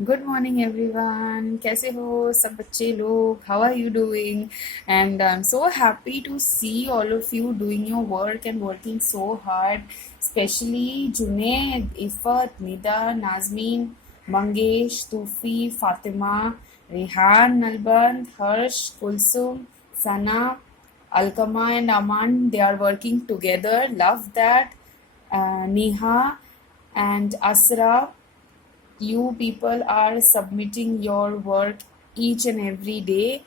Good morning everyone, कैसे हो सब बच्चे लोग? How are you doing? And I am so happy to see all of you doing your work and working so hard, specially Junaid, Iffat, Nida, Nazmeen, Mangesh, Tufi, Fatima, Rehan, Nalband, Harsh, Kulsum, Sana, Alkama and Aman, they are working together. Love that. Neha and Asra, you people are submitting your work each and every day.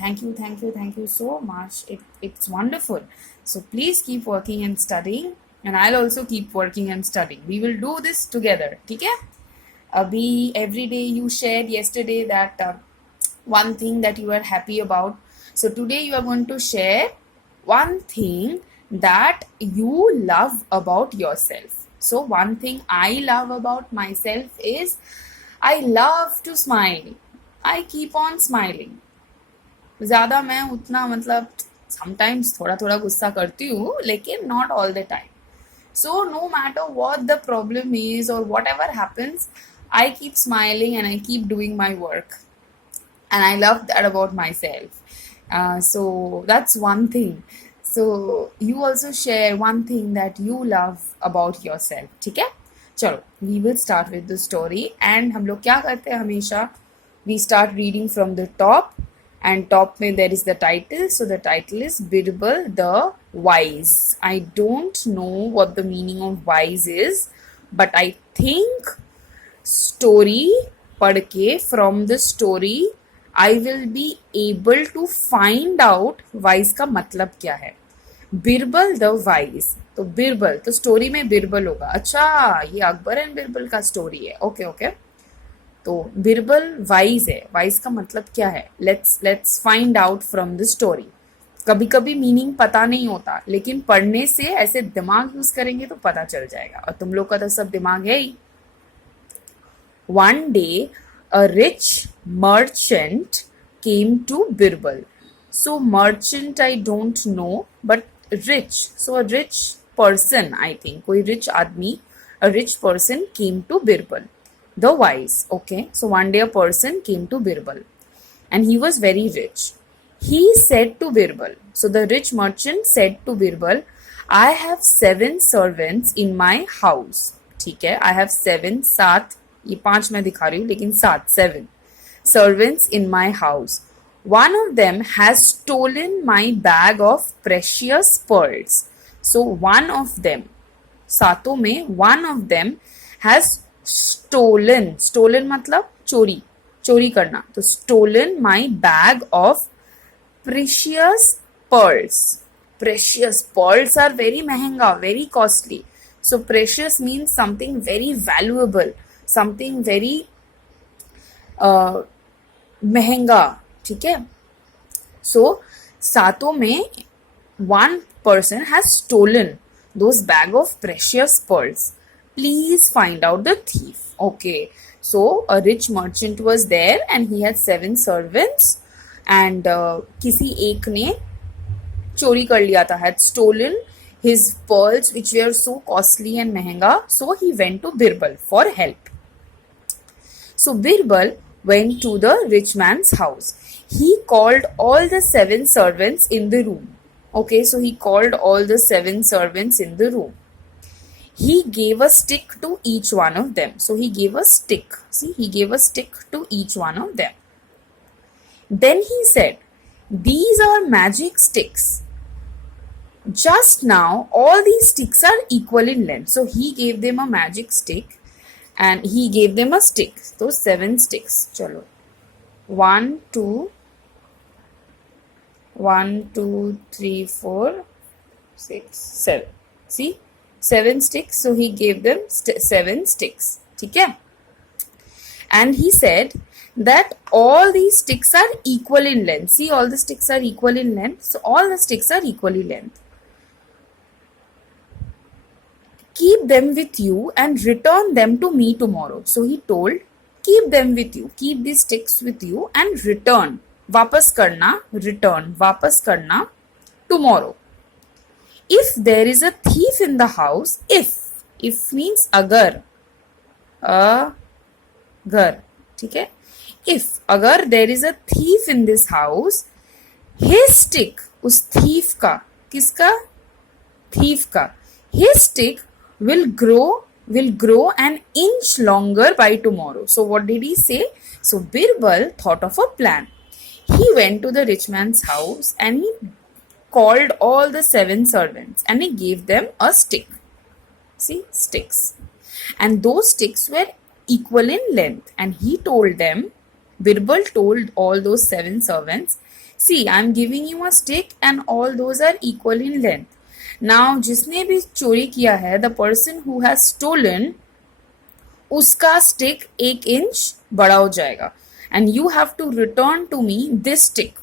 Thank you, thank you, thank you so much. It's wonderful. So please keep working and studying, and I'll also keep working and studying. We will do this together. Okay? Abhi, every day you shared yesterday that one thing that you are happy about. So today you are going to share one thing that you love about yourself. So one thing I love about myself is I love to smile. I keep on smiling. ज़्यादा मैं उतना मतलब sometimes थोड़ा थोड़ा गुस्सा करती हूँ लेकिन not all the time. So no matter what the problem is or whatever happens, I keep smiling and I keep doing my work. And I love that about myself. So that's one thing. So you also share one thing that you love about yourself. ठीक है? चलो, we will start with the story. And हम लोग क्या करते हैं हमेशा? We start reading from the top. And top में there is the title. So the title is Birbal the Wise. I don't know what the meaning of wise is, but I think story पढ़ के from the story I will be able to find out wise का मतलब क्या है. Birbal the wise, तो बिरबल तो story में बिरबल होगा. अच्छा, ये अकबर एंड बिरबल का स्टोरी है. Okay okay. तो बिरबल वाइज है. वाइज का मतलब क्या है? Let's find out from the story. कभी कभी मीनिंग पता नहीं होता, लेकिन पढ़ने से ऐसे दिमाग यूज करेंगे तो पता चल जाएगा. और तुम लोग का तो सब दिमाग है ही. One day, a rich merchant came to Birbal. So, merchant, I don't know, but rich. So, a rich person, I think, koi rich admi, a rich person came to Birbal. The wise, okay. So, one day a person came to Birbal and he was very rich. He said to Birbal, so the rich merchant said to Birbal, I have 7 servants in my house. ठीक है, I have 7, 7, ये 5 मैं दिखा रही हूँ लेकिन 7, 7 servants in my house. One of them has stolen my bag of precious pearls. So one of them, सातों में one of them has stolen मतलब चोरी, चोरी करना. तो stolen my bag of precious pearls. Precious pearls are very महंगा, very costly. So precious means something very valuable, something very महंगा. ठीक है. So सातों में one person has stolen those bag of precious pearls. Please find out the thief. Okay. So a rich merchant was there and he had 7 servants. And किसी एक ने चोरी कर लिया था, had stolen his pearls which were so costly and महंगा. So he went to Birbal for help. So Birbal went to the rich man's house. He called all the 7 servants in the room. Okay, so he called all the 7 servants in the room. He gave a stick to each one of them. So he gave a stick. See, he gave a stick to each one of them. Then he said, these are magic sticks. Just now, all these sticks are equal in length. So he gave them a magic stick and he gave them a stick. So 7 sticks. Chalo. 1, 2, 1, 2, 3, 4, 6, 7. See? 7 sticks. So he gave them 7 sticks. Okay? And he said that all these sticks are equal in length. See, all the sticks are equal in length. So all the sticks are equally length. Keep them with you and return them to me tomorrow. So he told, keep them with you, keep these sticks with you and return. वापस करना, return, वापस करना tomorrow. If there is a thief in the house, if means अगर, ठीक है. If अगर there is a thief in this house, his stick, उस thief का, किसका? thief का, his stick will grow an inch longer by tomorrow. So what did he say? So Birbal thought of a plan. He went to the rich man's house and he called all the 7 servants and he gave them a stick. See, sticks. And those sticks were equal in length. And he told them, Birbal told all those 7 servants, see, I'm giving you a stick and all those are equal in length. Now, जिसने भी चोरी किया है, the person who has stolen, उसका stick 1 inch बड़ा हो जाएगा. And you have to return to me this stick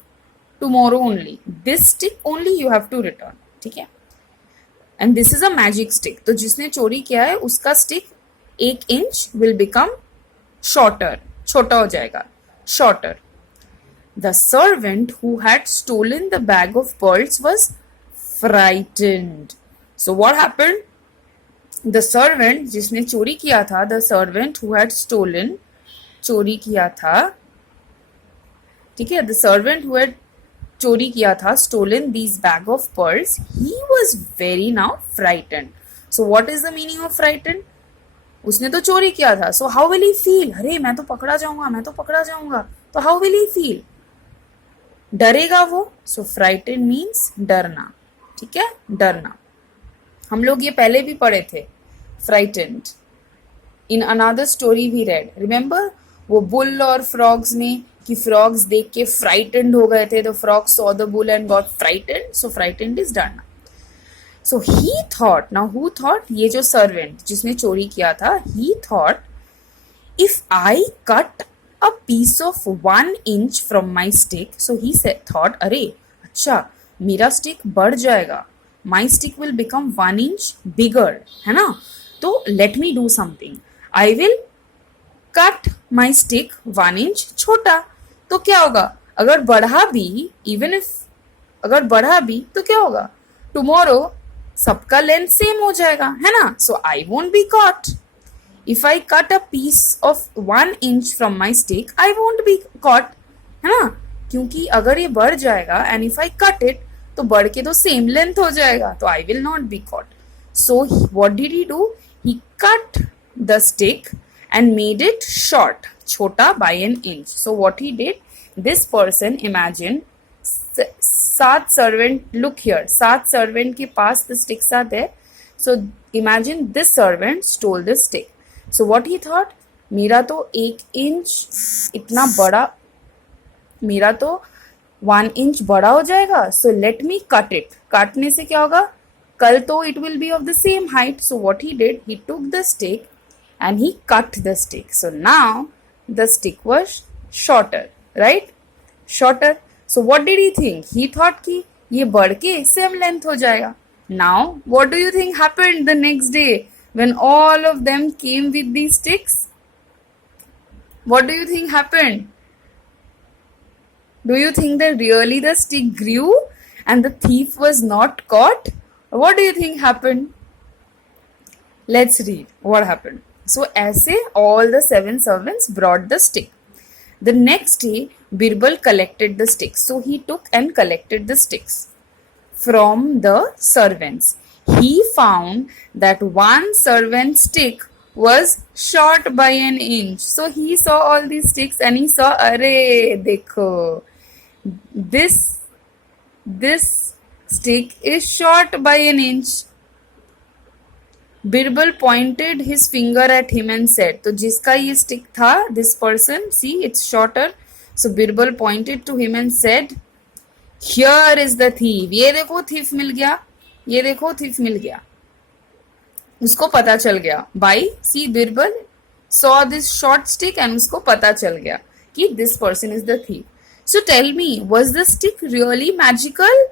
tomorrow only. This stick only you have to return. ठीक है? And this is a magic stick. तो जिसने चोरी किया है, उसका stick 1 inch will become shorter. छोटा हो जाएगा. Shorter. The servant who had stolen the bag of pearls was frightened. So what happened? The servant जिसने चोरी किया था, the servant who had stolen, चोरी किया था, ठीक है, the servant who had चोरी किया था, stolen these bag of pearls, he was very now frightened. So what is the meaning of frightened? उसने तो चोरी किया था. So how will he feel? अरे मैं तो पकड़ा जाऊंगा. तो how will he feel? डरेगा वो. So frightened means डरना. ठीक है, डरना. हम लोग ये पहले भी पढ़े थे, frightened. In another story we read, remember वो bull और frogs में, कि frogs देख के frightened हो गए थे. The frog saw the bull and got frightened. So frightened is डरना. So he thought, now who thought? ये जो servant जिसने चोरी किया था, he thought, if I cut a piece of 1 inch from my stick, so he said, thought, अरे अच्छा मेरा stick बढ़ जाएगा, my stick will become 1 inch bigger, है ना? तो let me do something. I will cut my stick 1 inch छोटा. तो क्या होगा? अगर बढ़ा भी, even if अगर बढ़ा भी तो क्या होगा? Tomorrow सबका लेंथ सेम हो जाएगा, है ना? So I won't be caught. If I cut a piece of 1 inch from my stick, I won't be caught, है ना? क्योंकि अगर ये बढ़ जाएगा and if I cut it, तो बढ़ के तो सेम लेंथ हो जाएगा, तो I will not be caught. So what did he do? He cut the stick and made it short, छोटा by an inch. So what he did? This person imagined 7 servant, look here, 7 servant के पास the sticks are there. So imagine this servant stole the stick. So what he thought? मेरा तो 1 inch इतना बड़ा, मेरा तो 1 inch बड़ा हो जाएगा. So let me cut it. काटने से क्या होगा? कल तो it will be of the same height. So what he did? He took the stick and he cut the stick. So now the stick was shorter, right? Shorter. So what did he think? He thought कि ये बढ़ के same length हो जाएगा. Now what do you think happened the next day when all of them came with these sticks? What do you think happened? Do you think that really the stick grew and the thief was not caught? What do you think happened? Let's read what happened. So ऐसे all the 7 servants brought the stick. The next day, Birbal collected the sticks. So he took and collected the sticks from the servants. He found that one servant's stick was short by an inch. So he saw all these sticks and he saw, arey, dekho, this stick is short by an inch. Birbal pointed his finger at him and said, तो जिसका ये stick था, this person, see it's shorter. So Birbal pointed to him and said, here is the thief. ये देखो thief मिल गया, ये देखो thief मिल गया. उसको पता चल गया. By, see Birbal saw this short stick and उसको पता चल गया कि this person is the thief. So tell me, was the stick really magical?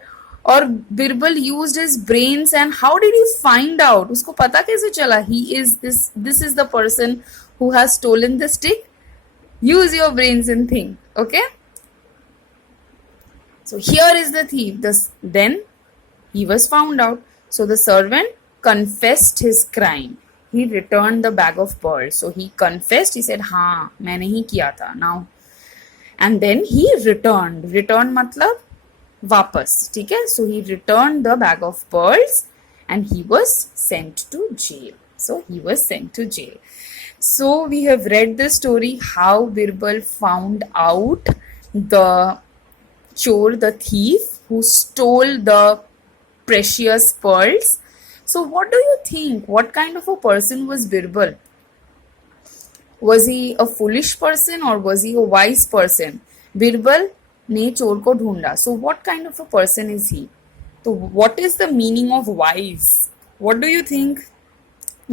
और Birbal used his brains and how did he find out? उसको पता कैसे चला? He is this is the person who has stolen the stick. Use your brains and think, okay? So here is the thief. Then he was found out. So the servant confessed his crime. he returned the bag of pearls. So he confessed, he said, हाँ मैंने ही किया था. Now, and then he returned मतलब वापस, ठीक है. So he returned the bag of pearls and he was sent to jail. So he was sent to jail. So we have read the story how Birbal found out the chore, the thief who stole the precious pearls. So what do you think? What kind of a person was Birbal? Was he a foolish person or was he a wise person? Birbal ने चोर को ढूंढा. So what kind of a person is he? So what is the meaning of wise? What do you think?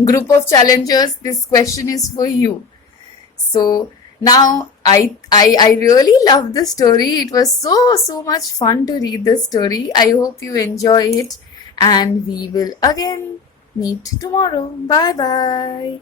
Group of challengers, this question is for you. So now I really love the story. It was so much fun to read the story. I hope you enjoy it and we will again meet tomorrow. Bye bye.